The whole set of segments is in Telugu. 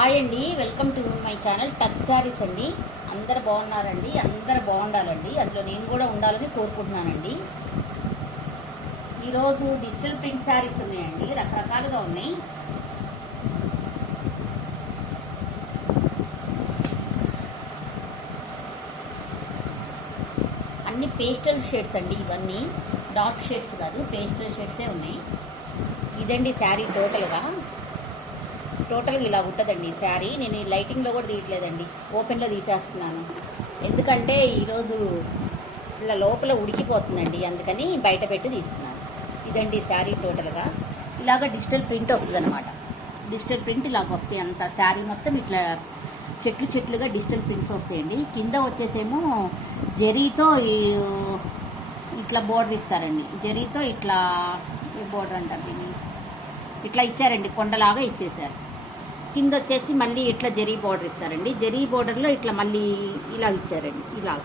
హాయ్ అండి, welcome to my channel touch saris అండి. అందరు బాగున్నారండి, అందరు బాగుండాలండి, అందులో నేను కూడా ఉండాలని కోరుకుంటున్నానండి. ఈరోజు డిజిటల్ ప్రింట్ శారీస్ ఉన్నాయండి, రకరకాలుగా ఉన్నాయి. అన్ని పేస్టల్ షేడ్స్ అండి, ఇవన్నీ డార్క్ షేడ్స్ కాదు, పేస్టల్ షేడ్సే ఉన్నాయి. ఇదండి శారీ టోటల్గా ఇలా ఉంటుందండి శారీ. నేను ఈ లైటింగ్లో కూడా తీయట్లేదండి, ఓపెన్లో తీసేస్తున్నాను. ఎందుకంటే ఈరోజు అసలు లోపల ఉడికిపోతుందండి, అందుకని బయట పెట్టి తీస్తున్నాను. ఇదండి శారీ టోటల్గా. ఇలాగ డిజిటల్ ప్రింట్ వస్తుంది అనమాట. డిజిటల్ ప్రింట్ ఇలాగ వస్తాయి, అంత శారీ మొత్తం ఇట్లా చెట్లుగా డిజిటల్ ప్రింట్స్ వస్తాయండి. కింద వచ్చేసేమో జరీతో ఇట్లా బోర్డర్ ఇస్తారండి. జరీతో ఇట్లా ఏ బోర్డర్ అంటారు దీన్ని, ఇట్లా ఇచ్చారండి, కొండలాగా ఇచ్చేసారు. కింద వచ్చేసి మళ్ళీ ఇట్లా జరీ బోర్డర్ ఇస్తారండి. జరీ బోర్డర్లో ఇట్లా మళ్ళీ ఇలా ఇచ్చారండి. ఇలాగ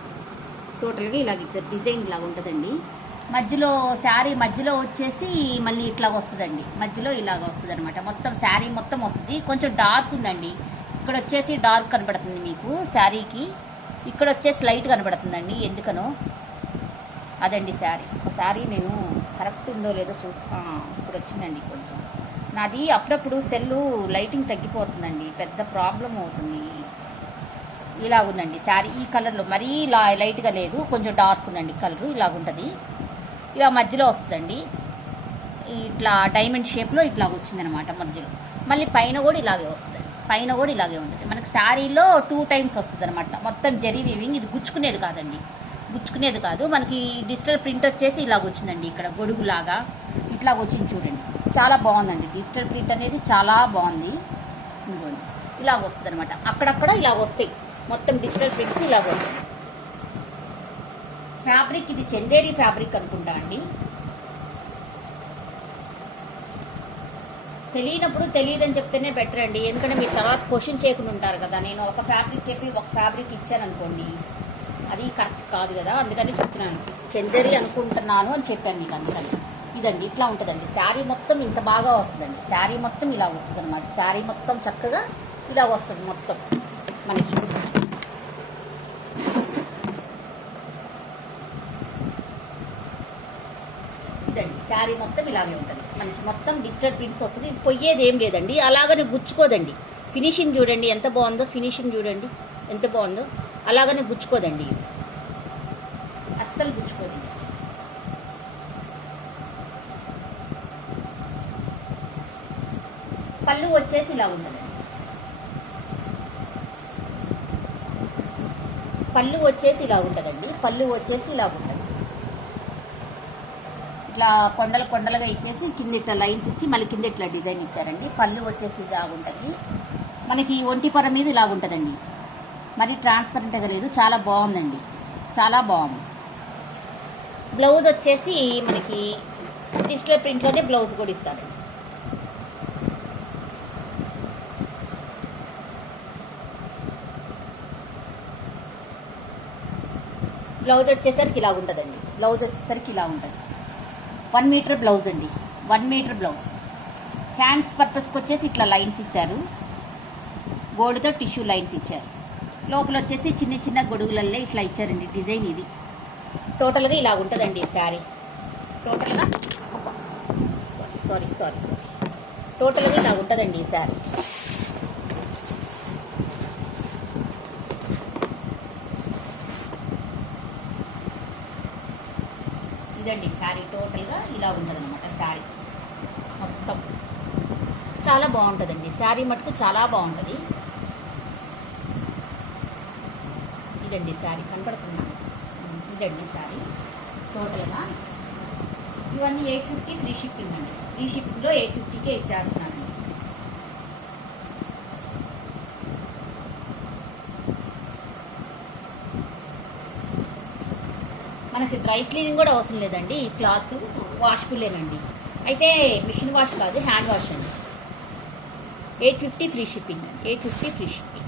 టోటల్గా ఇలాగ ఇచ్చారు. డిజైన్ ఇలాగ ఉంటుందండి. మధ్యలో శారీ మధ్యలో వచ్చేసి మళ్ళీ ఇట్లా వస్తుందండి, మధ్యలో ఇలాగ వస్తుంది అనమాట. మొత్తం శారీ మొత్తం వస్తుంది. కొంచెం డార్క్ ఉందండి, ఇక్కడ వచ్చేసి డార్క్ కనబడుతుంది మీకు శారీకి, ఇక్కడ వచ్చేసి లైట్ కనబడుతుందండి, ఎందుకనో. అదండి శారీ. ఒక శారీ నేను కరెక్ట్ ఉందో లేదో చూస్తా. ఇప్పుడు వచ్చిందండి కొంచెం. నాది అప్పుడప్పుడు సెల్లు లైటింగ్ తగ్గిపోతుందండి, పెద్ద ప్రాబ్లం అవుతుంది. ఇలాగుందండి శారీ. ఈ కలర్లో మరీ లైట్గా లేదు, కొంచెం డార్క్ ఉందండి కలరు. ఇలాగుంటుంది, ఇలా మధ్యలో వస్తుందండి. ఇట్లా డైమండ్ షేప్లో ఇట్లా వచ్చిందనమాట మధ్యలో. మళ్ళీ పైన కూడా ఇలాగే వస్తుంది, పైన కూడా ఇలాగే ఉంటుంది. మనకి శారీలో 2 టైమ్స్ వస్తుంది అనమాట. మొత్తం జరీ వీవింగ్. ఇది గుచ్చుకునేది కాదండి, గుచ్చుకునేది కాదు. మనకి డిజిటల్ ప్రింట్ వచ్చేసి ఇలాగ వచ్చిందండి, ఇక్కడ గొడుగులాగా ఇట్లా వచ్చింది చూడండి. చాలా బాగుందండి డిజిటల్ ప్రింట్ అనేది, చాలా బాగుంది. ఇంకోండి ఇలాగ వస్తుంది అనమాట. అక్కడక్కడ ఇలాగ వస్తాయి మొత్తం డిజిటల్ ప్రింట్స్ ఇలాగ వస్తాయి. ఫ్యాబ్రిక్ ఇది చందేరి ఫ్యాబ్రిక్ అనుకుంటా అండి. తెలియనప్పుడు తెలియదని చెప్తేనే బెటర్ అండి, ఎందుకంటే మీరు తర్వాత క్వశ్చన్ చేయకుండా ఉంటారు కదా. నేను ఒక ఫ్యాబ్రిక్ చెప్పి ఒక ఫ్యాబ్రిక్ ఇచ్చాను అనుకోండి, అది కరెక్ట్ కాదు కదా, అందుకని చెప్తున్నాను. చందేరి అనుకుంటున్నాను అని చెప్పాను మీకు, అందుకని. ఇదండి ఇట్లా ఉంటుందండి శారీ మొత్తం. ఇంత బాగా వస్తుందండి శారీ మొత్తం, ఇలా వస్తుంది అన్నమాట. శారీ మొత్తం చక్కగా ఇలా వస్తుంది మొత్తం మనకి. ఇదండి శారీ మొత్తం ఇలాగే ఉంటుంది మనకి. మొత్తం డిజిటల్ ప్రింట్స్ వస్తుంది. ఇది పొయ్యేది ఏం లేదండి, అలాగనే గుచ్చుకోదండి. ఫినిషింగ్ చూడండి ఎంత బాగుందో, ఫినిషింగ్ చూడండి ఎంత బాగుందో. అలాగనే గుచ్చుకోదండి, ఇది అస్సలు గుచ్చుకోదు. పళ్ళు వచ్చేసి ఇలా ఉండదు. పళ్ళు వచ్చేసి ఇలా ఉంటుందండి. పళ్ళు వచ్చేసి ఇలా ఉంటుంది. ఇట్లా కొండలుగా ఇచ్చేసి కింద ఇట్లా లైన్స్ ఇచ్చి మళ్ళీ కింద ఇట్లా డిజైన్ ఇచ్చారండి. పళ్ళు వచ్చేసి ఇలాగుంటుంది మనకి. ఒంటి పొర మీద ఇలాగుంటుందండి, మరి ట్రాన్స్పరెంట్గా లేదు. చాలా బాగుందండి, చాలా బాగుంది. బ్లౌజ్ వచ్చేసి మనకి డిజిటల్ ప్రింట్లోనే బ్లౌజ్ కూడా ఇస్తారు. బ్లౌజ్ వచ్చేసరికి ఇలా ఉంటుందండి. బ్లౌజ్ వచ్చేసరికి ఇలా ఉంటుంది. 1 మీటర్ బ్లౌజ్ అండి, 1 మీటర్ బ్లౌజ్. హ్యాండ్స్ పర్పస్కి వచ్చేసి ఇట్లా లైన్స్ ఇచ్చారు, గోల్డ్తో టిష్యూ లైన్స్ ఇచ్చారు. లోపల వచ్చేసి చిన్న గొడుగులల్లే ఇట్లా ఇచ్చారండి డిజైన్. ఇది టోటల్గా ఇలా ఉంటుందండి శారీ. టోటల్గా సారీ టోటల్గా ఇలా ఉంటుందండి ఈ శారీ. ఇదండి శారీ టోటల్గా ఇలా ఉంటుంది అనమాట. శారీ మొత్తం చాలా బాగుంటుందండి. శారీ మటుకు చాలా బాగుంటుంది. ఇదండి శారీ కనపడుతుందా? ఇదండి శారీ టోటల్గా. ఇవన్నీ 850 ఫ్రీ షిప్పింగ్ అండి. ఫ్రీ షిప్పింగ్లో 850కే ఇచ్చేస్తున్నానండి. మనకి డ్రై క్లీనింగ్ కూడా అవసరం లేదండి. ఈ క్లాత్ వాష్ఫుల్లేనండి, అయితే మిషన్ వాష్ కాదు, హ్యాండ్ వాష్ అండి. 850 ఫ్రీ షిప్పింగ్ అండి, 850 ఫ్రీ షిప్పింగ్.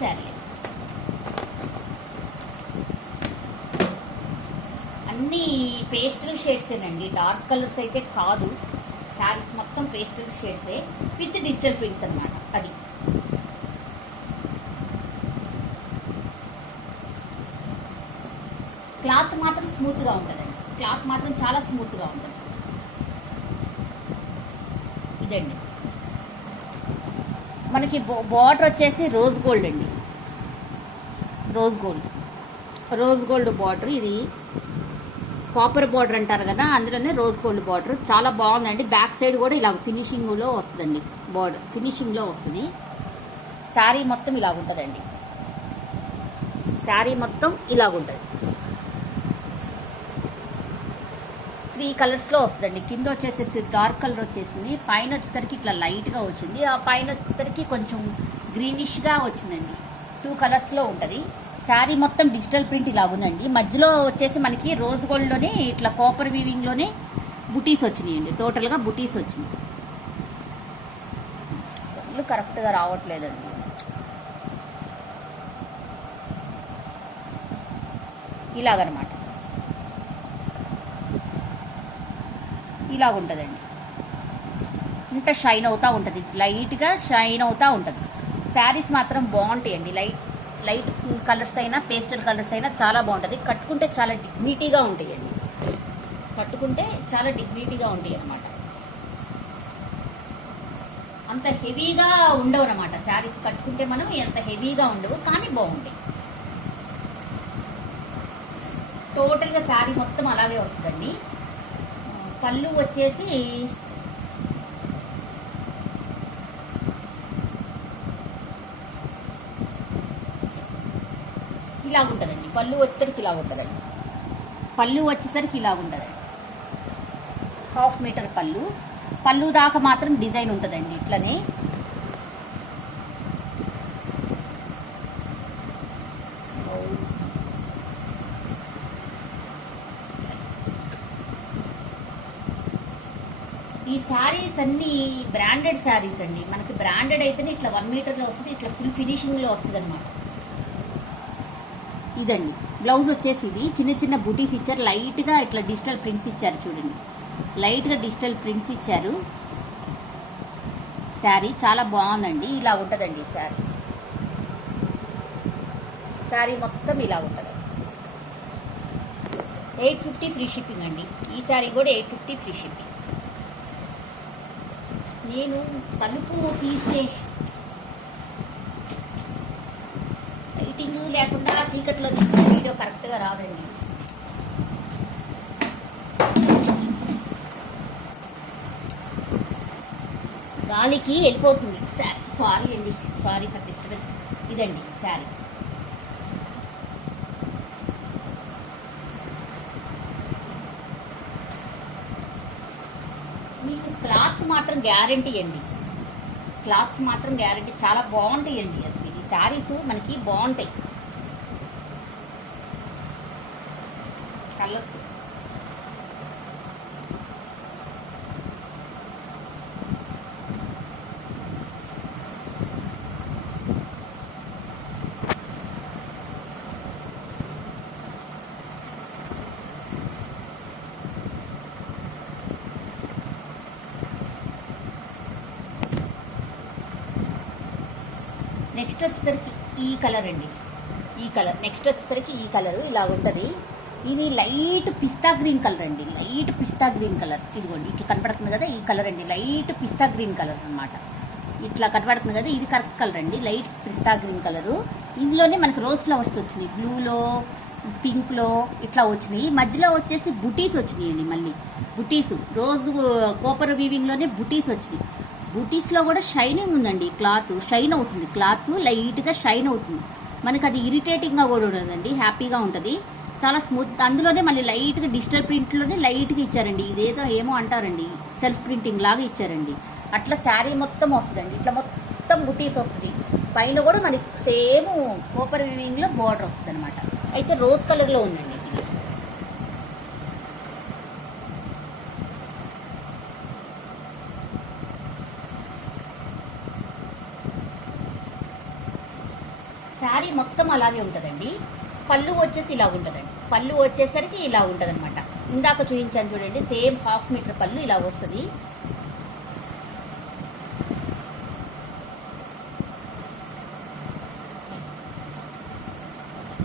శారీ. అన్నీ పేస్టల్ షేడ్సేనండి, డార్క్ కలర్స్ అయితే కాదు. శారీస్ మొత్తం పేస్టల్ షేడ్సే విత్ డిజిటల్ ప్రింట్స్ అన్నమాట. అది క్లాత్ మాత్రం స్మూత్గా ఉంటుందండి. క్లాత్ మాత్రం చాలా స్మూత్గా ఉంటుంది. ఇదండి మనకి బార్డర్ వచ్చేసి రోజ్ గోల్డ్ అండి. Rose gold border. ఇది కాపర్ బార్డర్ అంటారు కదా, అందులోనే రోజ్ గోల్డ్ బార్డర్. చాలా బాగుందండి. బ్యాక్ సైడ్ కూడా ఇలా ఫినిషింగ్లో వస్తుందండి. బార్డర్ ఫినిషింగ్లో వస్తుంది. శారీ మొత్తం ఇలాగుంటుందండి. శారీ మొత్తం ఇలాగుంటుంది. 3 కలర్స్లో వస్తుందండి. కింద వచ్చేసేసి డార్క్ కలర్ వచ్చేసింది, పైన వచ్చేసరికి ఇట్లా లైట్గా వచ్చింది, ఆ పైన వచ్చేసరికి కొంచెం గ్రీనిష్గా వచ్చిందండి. 2 కలర్స్లో ఉంటుంది. శారీ మొత్తం డిజిటల్ ప్రింట్ ఇలా ఉందండి. మధ్యలో వచ్చేసి మనకి రోజ్ గోల్డ్లోనే ఇట్లా కాపర్ వీవింగ్లోనే బుటీస్ వచ్చినాయండి. టోటల్గా బుటీస్ వచ్చినాయి. అసలు కరెక్ట్గా రావట్లేదండి. ఇలాగనమాట, ఇలాగుంటుందండి. ఇంత షైన్ అవుతూ ఉంటుంది, లైట్గా షైన్ అవుతూ ఉంటుంది. శారీస్ మాత్రం బాగుంటాయండి. లైట్ కలర్స్ అయినా పేస్టల్ కలర్స్ అయినా చాలా బాగుంటుంది. కట్టుకుంటే చాలా డిగ్నిటీగా ఉంటాయండి. అన్నమాట. అంత హెవీగా ఉండవు అన్నమాట. శారీస్ కట్టుకుంటే మనం ఎంత హెవీగా ఉండవు, కానీ బాగుంటాయి. టోటల్గా శారీ మొత్తం అలాగే వస్తుందండి. పళ్ళు వచ్చేసి ఇలాగుంటుందండి. పళ్ళు వచ్చేసరికి ఇలాగుంటుందండి. 1/2 మీటర్ పళ్ళు దాకా మాత్రం డిజైన్ ఉంటుందండి. ఇట్లనే ఈ శారీస్ అన్ని బ్రాండెడ్ శారీస్ అండి. మనకి బ్రాండెడ్ అయితేనే ఇట్లా 1 మీటర్లో వస్తుంది, ఇట్లా ఫుల్ ఫినిషింగ్లో వస్తుంది అనమాట. ఇదండి బ్లౌజ్ వచ్చేసి ఇది చిన్న చిన్న బూటీస్ ఇచ్చారు. లైట్గా ఇట్లా డిజిటల్ ప్రింట్స్ ఇచ్చారు. చూడండి, లైట్గా డిజిటల్ ప్రింట్స్ ఇచ్చారు. శారీ చాలా బాగుందండి. ఇలా ఉంటుందండి శారీ మొత్తం ఇలా ఉంటుంది. 850 ఫ్రీ షిప్పింగ్ అండి. ఈ శారీ కూడా 850 ఫ్రీ షిప్పింగ్. నేను తలుపు తీసే లైటింగ్ లేకుండా చీకట్లో తీసే వీడియో కరెక్ట్గా రాదండి. గాలికి వెళ్ళిపోతుంది శారీ. సారీ అండి, సారీ ఫర్ డిస్టర్బెన్స్. ఇదండి శారీ. మీకు క్లాత్స్ మాత్రం గ్యారంటీ అండి. చాలా బాగుంటాయండి. అసలు ఈ శారీస్ మనకి బాగుంటాయి. కలర్స్ నెక్స్ట్ వచ్చేసరికి ఈ కలర్ అండి. నెక్స్ట్ వచ్చేసరికి ఈ కలర్ ఇలా ఉంటుంది. ఇది లైట్ పిస్తా గ్రీన్ కలర్ అండి. ఇదిగోండి ఇట్లా కనపడుతుంది కదా, ఈ కలర్ అండి. లైట్ పిస్తా గ్రీన్ కలర్ అనమాట. ఇట్లా కనపడుతుంది కదా, ఇది కరెక్ట్ కలర్ అండి. లైట్ పిస్తా గ్రీన్ కలరు. ఇందులోనే మనకి రోజ్ ఫ్లవర్స్ వచ్చినాయి. బ్లూలో, పింక్లో ఇట్లా వచ్చినాయి. మధ్యలో వచ్చేసి బుటీస్ వచ్చినాయండి. మళ్ళీ బుటీస్ రోజు కోపర్ వీవింగ్లోనే బుటీస్ వచ్చినాయి. బూటీస్లో కూడా షైనింగ్ ఉందండి. క్లాత్ షైన్ అవుతుంది. లైట్గా షైన్ అవుతుంది. మనకు అది ఇరిటేటింగ్గా కూడా ఉండదండి, హ్యాపీగా ఉంటుంది. చాలా స్మూత్. అందులోనే మళ్ళీ లైట్గా డిజిటల్ ప్రింట్లోనే లైట్గా ఇచ్చారండి. ఇదేదో ఏమో అంటారండి, సెల్ఫ్ ప్రింటింగ్ లాగా ఇచ్చారండి. అట్లా శారీ మొత్తం వస్తుందండి. ఇట్లా మొత్తం బుటీస్ వస్తుంది. పైన కూడా మనకి సేమ్ కోపర్ వీవింగ్లో బార్డర్ వస్తుంది అనమాట. అయితే రోజ్ కలర్లో ఉందండి. శారీ మొత్తం అలాగే ఉంటుందండి. పళ్ళు వచ్చేసి ఇలా ఉంటుందండి. పళ్ళు వచ్చేసరికి ఇలా ఉంటుంది అనమాట. ఇందాక చూపించాను చూడండి, సేమ్ 1/2 మీటర్ పళ్ళు ఇలా వస్తుంది.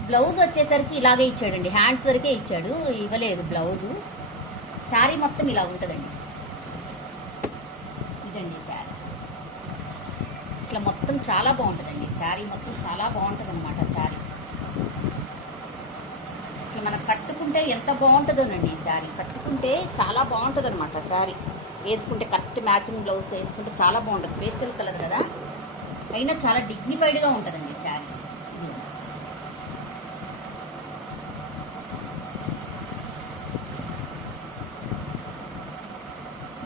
బ్లౌజ్ వచ్చేసరికి ఇలాగే ఇచ్చాడండి, హ్యాండ్స్ వరకే ఇచ్చాడు, ఇవ్వలేదు బ్లౌజు. శారీ మొత్తం ఇలా ఉంటుందండి. ఇదండి శారీ. అసలు మొత్తం చాలా బాగుంటుందండి. శారీ మొత్తం చాలా బాగుంటుంది అనమాట. శారీ అసలు మనం కట్టుకుంటే ఎంత బాగుంటుందోనండి. ఈ శారీ కట్టుకుంటే చాలా బాగుంటుంది అనమాట. శారీ వేసుకుంటే కరెక్ట్ మ్యాచింగ్ బ్లౌజ్ వేసుకుంటే చాలా బాగుంటుంది. పేస్టల్ కలర్ కదా, అయినా చాలా డిగ్నిఫైడ్గా ఉంటుందండి శారీ.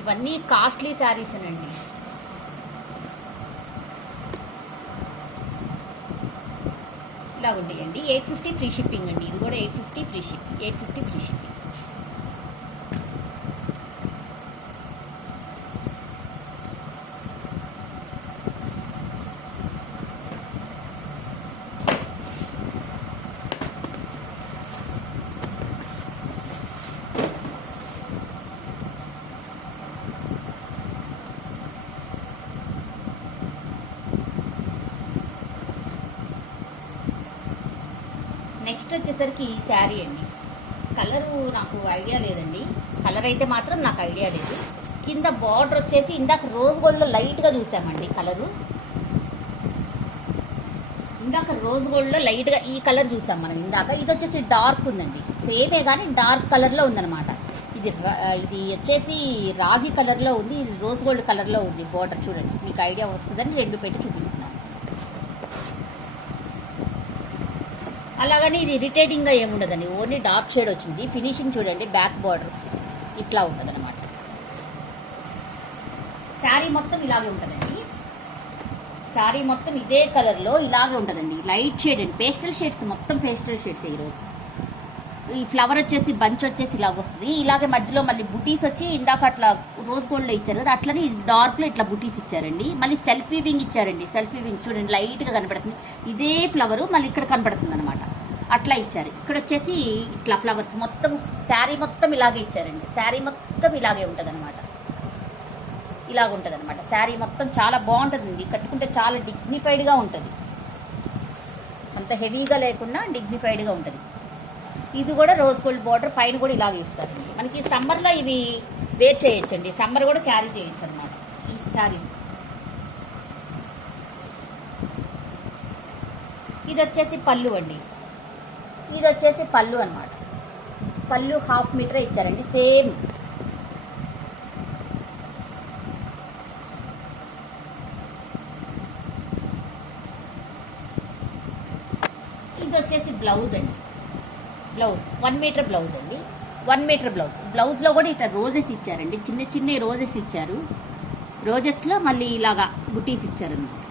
ఇవన్నీ కాస్ట్లీ శారీస్ అండి. ఇలా ఉండేయండి. 850 ఫ్రీ షిప్పింగ్ అండి. ఇది కూడా 850 free shipping. 850 free shipping. Next వచ్చేసరికి ఈ శారీ అండి. కలరు నాకు ఐడియా లేదండి. కలర్ అయితే మాత్రం నాకు ఐడియా లేదు. కింద బార్డర్ వచ్చేసి ఇందాక రోజ్ గోల్డ్లో లైట్గా చూసామండి కలరు. ఇందాక రోజ్ గోల్డ్లో లైట్గా ఈ కలర్ చూసాం మనం ఇందాక. ఇది వచ్చేసి డార్క్ ఉందండి, సేమే కానీ డార్క్ కలర్లో ఉందన్నమాట. ఇది వచ్చేసి రాగి కలర్లో ఉంది, ఇది రోజ్ గోల్డ్ కలర్లో ఉంది. బార్డర్ చూడండి, మీకు ఐడియా వస్తుందని రెండు పెట్టి చూపిస్తున్నాను. అలాగని ఇది ఇరిటేటింగ్గా ఏముండదండి, ఓన్లీ డార్క్ షేడ్ వచ్చింది. ఫినిషింగ్ చూడండి, బ్యాక్ బార్డర్ ఇట్లా ఉంటుంది అనమాట. శారీ మొత్తం ఇలాగే ఉంటుందండి. శారీ మొత్తం ఇదే కలర్లో ఇలాగే ఉంటుందండి. లైట్ షేడ్ అండి, పేస్టల్ షేడ్స్, మొత్తం పేస్టల్ షేడ్స్. ఈరోజు ఈ ఫ్లవర్ వచ్చేసి బంచ్ వచ్చేసి ఇలాగ వస్తుంది. ఇలాగే మధ్యలో మళ్ళీ బుటీస్ వచ్చి ఇందాక అట్లా రోజ్ గోల్డ్లో ఇచ్చారు కదా, అట్లని డార్క్లో ఇట్లా బుటీస్ ఇచ్చారండి. మళ్ళీ సెల్ఫ్ వీవింగ్ ఇచ్చారండి. సెల్ఫ్ వీవింగ్ చూడండి, లైట్గా కనపడుతుంది. ఇదే ఫ్లవరు మళ్ళీ ఇక్కడ కనపడుతుంది అనమాట. అట్లా ఇచ్చారు. ఇక్కడ వచ్చేసి ఇట్లా ఫ్లవర్స్ మొత్తం శారీ మొత్తం ఇలాగే ఇచ్చారండి. శారీ మొత్తం ఇలాగే ఉంటుంది అనమాట. ఇలాగ ఉంటుంది అనమాట. శారీ మొత్తం చాలా బాగుంటుందండి. కట్టుకుంటే చాలా డిగ్నిఫైడ్గా ఉంటుంది. అంత హెవీగా లేకుండా డిగ్నిఫైడ్గా ఉంటుంది. ఇది కూడా రోజ్ గోల్డ్ బార్డర్ పైన కూడా ఇలాగే ఇస్తారండి. మనకి సమ్మర్లో ఇవి వేర్ చేయొచ్చండి. సమ్మర్ కూడా క్యారీ చేయొచ్చు అనమాట ఈ శారీస్. ఇది వచ్చేసి పళ్ళు అండి. ఇది వచ్చేసి పళ్ళు అనమాట. పళ్ళు 1/2 మీటర్ ఇచ్చారండి. సేమ్ ఇది వచ్చేసి బ్లౌజ్ అండి. బ్లౌజ్ 1 మీటర్ బ్లౌజ్ అండి. 1 మీటర్ బ్లౌజ్. బ్లౌజ్లో కూడా ఇట్లా రోజెస్ ఇచ్చారండి. చిన్న చిన్న రోజెస్ ఇచ్చారు. రోజెస్లో మళ్ళీ ఇలాగా బుటీస్ ఇచ్చారనమాట.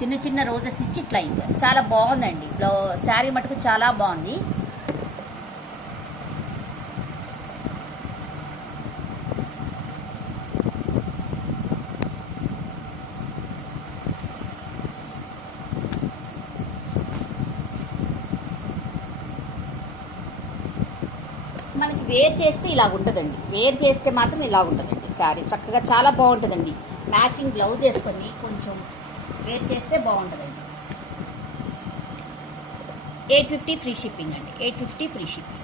చిన్న చిన్న రోజెస్ ఇచ్చి ఇట్లా ఇచ్చారు. చాలా బాగుందండి. శారీ మటుకు చాలా బాగుంది. మనకి వేర్ చేస్తే ఇలా ఉంటుందండి. వేర్ చేస్తే మాత్రం ఇలా ఉంటుందండి శారీ. చక్కగా చాలా బాగుంటుందండి. మ్యాచింగ్ బ్లౌజ్ వేసుకొని కొంచెం వేర్ చేస్తే బాగుంటుందండి. 850 ఫ్రీ షిప్పింగ్ అండి. 850 ఫ్రీ షిప్పింగ్.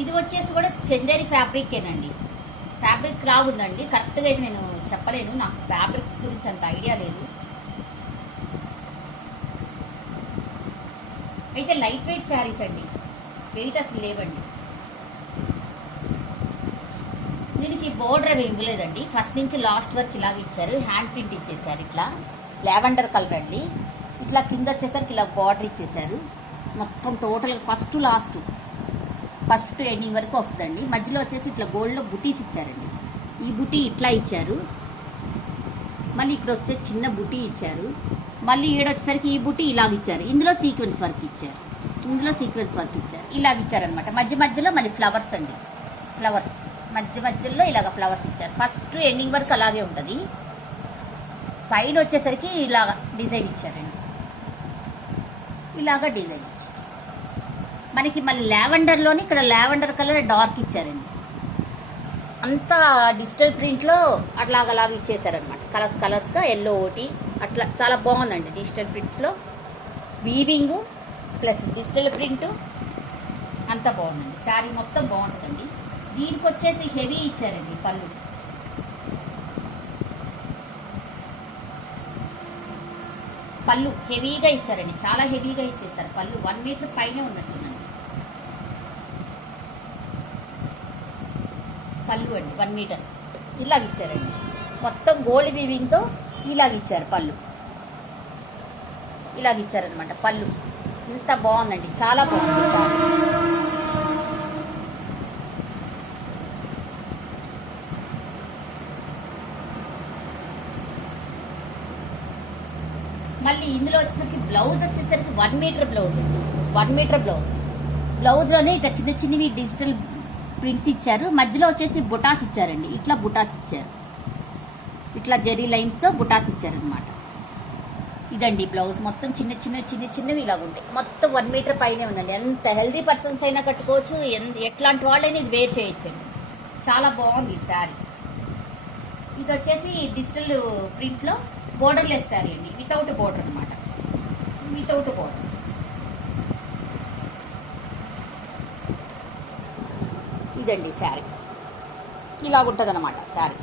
ఇది వచ్చేసి కూడా చందేరి ఫ్యాబ్రికేనండి. ఫ్యాబ్రిక్ లాగుందండి. కరెక్ట్గా అయితే నేను చెప్పలేను, నాకు ఫ్యాబ్రిక్స్ గురించి అంత ఐడియా లేదు. అయితే లైట్ వెయిట్ శారీస్ అండి, వెయిట్ అసలు లేవండి. దీనికి బోర్డర్ అవి ఇవ్వలేదండి. ఫస్ట్ నుంచి లాస్ట్ వరకు ఇలాగ ఇచ్చారు. హ్యాండ్ ప్రింట్ ఇచ్చేసారు. ఇట్లా లావెండర్ కలర్ అండి. ఇట్లా కింద వచ్చేసరికి ఇలా బార్డర్ ఇచ్చేసారు. మొత్తం టోటల్ ఫస్ట్ టు ఎండింగ్ వరకు వస్తుందండి. మధ్యలో వచ్చేసి ఇట్లా గోల్డ్లో బుటీస్ ఇచ్చారండి. ఈ బుటీ ఇట్లా ఇచ్చారు, మళ్ళీ ఇక్కడ వస్తే చిన్న బుటీ ఇచ్చారు, మళ్ళీ ఈడొచ్చేసరికి ఈ బుటీ ఇలాగ ఇచ్చారు. ఇందులో సీక్వెన్స్ వర్క్ ఇచ్చారు, ఇలాగ ఇచ్చారనమాట. మధ్యలో మళ్ళీ ఫ్లవర్స్ అండి, ఫ్లవర్స్ మధ్యలో ఇలాగ ఫ్లవర్స్ ఇచ్చారు. ఫస్ట్ ఎండింగ్ వరకు అలాగే ఉంటుంది. పైన వచ్చేసరికి ఇలాగ డిజైన్ ఇచ్చారండి, ఇలాగ డిజైన్ ఇచ్చారు. మనకి మళ్ళీ లావెండర్లోని ఇక్కడ లావెండర్ కలర్ డార్క్ ఇచ్చారండి. అంతా డిజిటల్ ప్రింట్లో అలాగ ఇచ్చేసారనమాట. కలర్స్గా ఎల్లో ఒకటి అట్లా చాలా బాగుందండి. డిజిటల్ ప్రింట్స్లో వీవింగ్ ప్లస్ డిజిటల్ ప్రింట్ అంతా బాగుందండి. శారీ మొత్తం బాగుంటుందండి. దీనికి వచ్చేసి హెవీ ఇచ్చారండి పళ్ళు హెవీగా ఇచ్చారండి, చాలా హెవీగా ఇచ్చేసారు. పళ్ళు 1 మీటర్ పైనే ఉన్నట్టుందండి పళ్ళు అండి. 1 మీటర్ ఇలాగ ఇచ్చారండి. మొత్తం గోల్డ్ వీవింగ్తో ఇలాగిచ్చారు. పళ్ళు ఇలాగిచ్చారనమాట. పళ్ళు ఇంత బాగుందండి, చాలా బాగుంది సారీ. మళ్ళీ ఇందులో వచ్చేసరికి బ్లౌజ్ వచ్చేసరికి 1 మీటర్ బ్లౌజ్లోనే ఇట్లా చిన్నవి డిజిటల్ ప్రింట్స్ ఇచ్చారు. మధ్యలో వచ్చేసి బుటాస్ ఇచ్చారండి. ఇట్లా జెరీ లైన్స్తో బుటాస్ ఇచ్చారనమాట. ఇదండి బ్లౌజ్. మొత్తం చిన్నవి ఇలాగ ఉంటాయి. మొత్తం 1 మీటర్ పైనే ఉందండి. ఎంత హెల్దీ పర్సన్స్ అయినా కట్టుకోవచ్చు, ఎట్లాంటి వాళ్ళైనా ఇది వేర్ చేయొచ్చండి. చాలా బాగుంది ఈ శారీ. ఇది వచ్చేసి డిజిటల్ ప్రింట్లో బోర్డర్లెస్ శారీ అండి, వితౌట్ బోర్డర్ అనమాట. ఇదండి శారీ, ఇలాగుంటుంది అనమాట శారీ.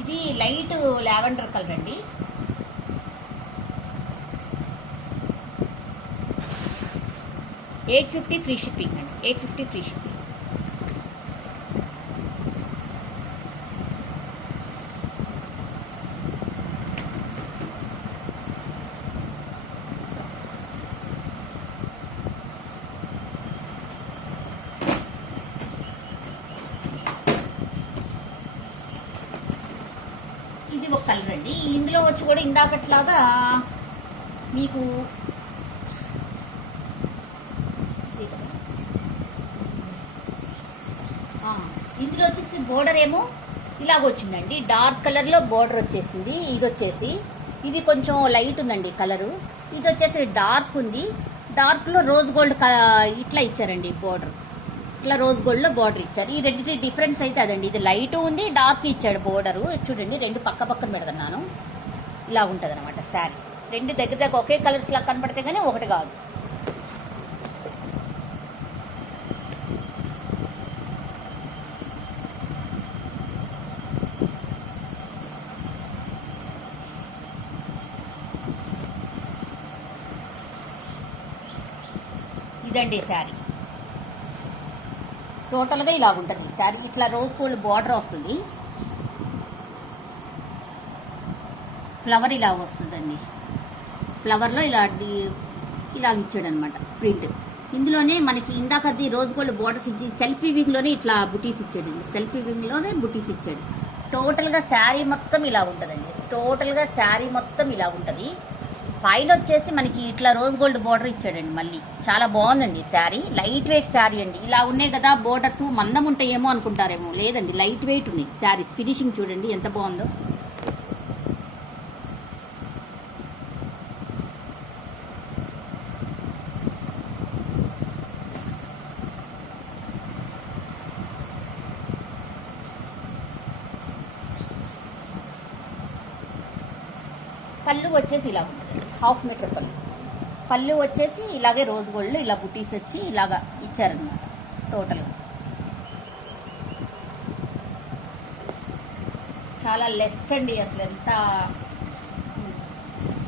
ఇది లైట్ లావెండర్ కలర్ అండి. $850 ఫ్రీ షిప్పింగ్ అండి. $850 ఫ్రీ షిప్పింగ్. ఇది ఒక కలర్ అండి. ఇందులో వచ్చి కూడా ఇందాకట్లాగా మీకు ఇందులో వచ్చేసి బోర్డర్ ఏమో ఇలాగ వచ్చిందండి. డార్క్ కలర్లో బోర్డర్ వచ్చేసింది. ఇది కొంచెం లైట్ ఉందండి కలరు. ఇది వచ్చేసి డార్క్ ఉంది. డార్క్లో రోజ్ గోల్డ్ ఇట్లా ఇచ్చారండి బోర్డర్. ఇట్లా రోజ్ గోల్డ్లో బోర్డర్ ఇచ్చారు. ఈ రెండింటి డిఫరెన్స్ అయితే అదండి. ఇది లైట్ ఉంది, డార్క్ ఇచ్చాడు బోర్డరు. చూడండి, రెండు పక్కన పెడుతున్నాను. ఇలా ఉంటుంది అనమాట శారీ. రెండు దగ్గర ఒకే కలర్స్ లా కనపడితే కానీ ఒకటి కాదు. ఇదండి శారీ. టోటల్గా ఇలాగుంటుంది శారీ. ఇట్లా రోజ్ గోల్డ్ బార్డర్ వస్తుంది. ఫ్లవర్ ఇలా వస్తుందండి. ఫ్లవర్లో ఇలాగ ఇచ్చాడు అనమాట ప్రింట్. ఇందులోనే మనకి ఇందాకది రోజ్ గోల్డ్ బార్డర్స్ ఇచ్చి సెల్ఫ్ వీవింగ్లోనే ఇట్లా బుటీస్ ఇచ్చాడు. సెల్ఫ్ వీవింగ్లోనే బుటీస్ ఇచ్చాడు. టోటల్గా శారీ మొత్తం ఇలా ఉంటుందండి. ఇలా ఉంటుంది. పైన వచ్చేసి మనకి ఇట్లా రోజ్ గోల్డ్ బోర్డర్ ఇచ్చాడండి. మళ్ళీ చాలా బాగుందండి శారీ. లైట్ వెయిట్ శారీ అండి. ఇలా ఉన్నాయి కదా బోర్డర్స్, మందం ఉంటాయేమో అనుకుంటారేమో, లేదండి లైట్ వెయిట్ ఉన్నాయి శారీస్. ఫినిషింగ్ చూడండి ఎంత బాగుందో. పళ్ళు వచ్చేసి ఇలా ఉంటుంది, 1/2 మీటర్ పళ్ళు వచ్చేసి ఇలాగే రోజ్ గోల్డ్ ఇలా బుటీస్ వచ్చి ఇలాగా ఇచ్చారనమాట. టోటల్గా చాలా లెస్ అండి. అసలు ఎంత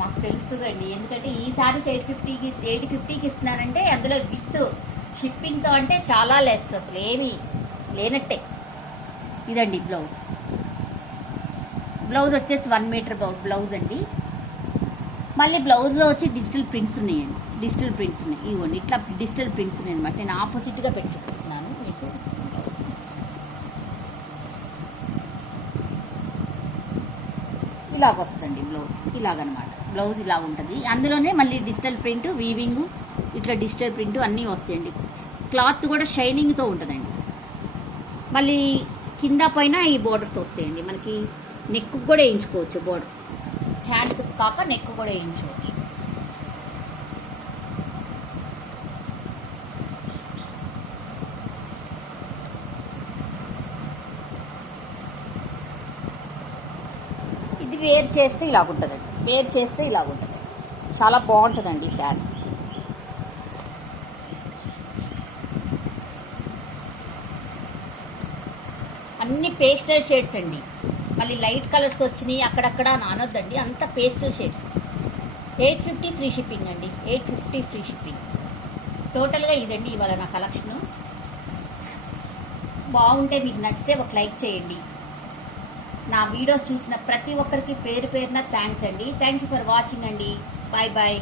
మాకు తెలుస్తుందండి. ఎందుకంటే ఈ సారీస్ 850కి ఇస్తున్నానంటే అందులో విత్ షిప్పింగ్తో అంటే చాలా లెస్, అసలు ఏమీ లేనట్టే. ఇదండి బ్లౌజ్ బ్లౌజ్ వచ్చేసి 1 మీటర్ బ్లౌజ్ అండి. మళ్ళీ బ్లౌజ్లో వచ్చి డిజిటల్ ప్రింట్స్ ఉన్నాయండి. డిజిటల్ ప్రింట్స్ ఉన్నాయి, ఇవ్వండి ఇట్లా డిజిటల్ ప్రింట్స్ ఉన్నాయి అనమాట. నేను ఆపోజిట్గా పెట్టి చూపిస్తున్నాను మీకు. ఇలాగ వస్తుందండి బ్లౌజ్, ఇలాగనమాట. బ్లౌజ్ ఇలా ఉంటుంది. అందులోనే మళ్ళీ డిజిటల్ ప్రింట్, వీవింగ్, ఇట్లా డిజిటల్ ప్రింట్ అన్నీ వస్తాయండి. క్లాత్ కూడా షైనింగ్తో ఉంటుందండి. మళ్ళీ కింద పైన ఈ బోర్డర్స్ వస్తాయండి. మనకి నెక్ కూడా వేయించుకోవచ్చు, బోర్డర్ హ్యాండ్స్ కాక నెక్ కూడా వేయించుకోవచ్చు. ఇది వేర్ చేస్తే ఇలాగుంటుందండి. వేర్ చేస్తే ఇలాగుంటుంది. చాలా బాగుంటుందండి ఈ శారీ. అన్ని పేస్టల్ షేడ్స్ అండి. మళ్ళీ లైట్ కలర్స్ వచ్చినాయి అక్కడక్కడ నానొద్దండి, అంత పేస్టల్ షేడ్స్. 850 ఫ్రీ షిప్పింగ్ అండి. 850 ఫ్రీ షిప్పింగ్. టోటల్గా ఇదండి ఇవాళ నా కలెక్షను. బాగుంటే మీకు నచ్చితే ఒక లైక్ చేయండి. నా వీడియోస్ చూసిన ప్రతి ఒక్కరికి పేరు పేరున థ్యాంక్స్ అండి. థ్యాంక్ యూ ఫర్ వాచింగ్ అండి. Bye bye.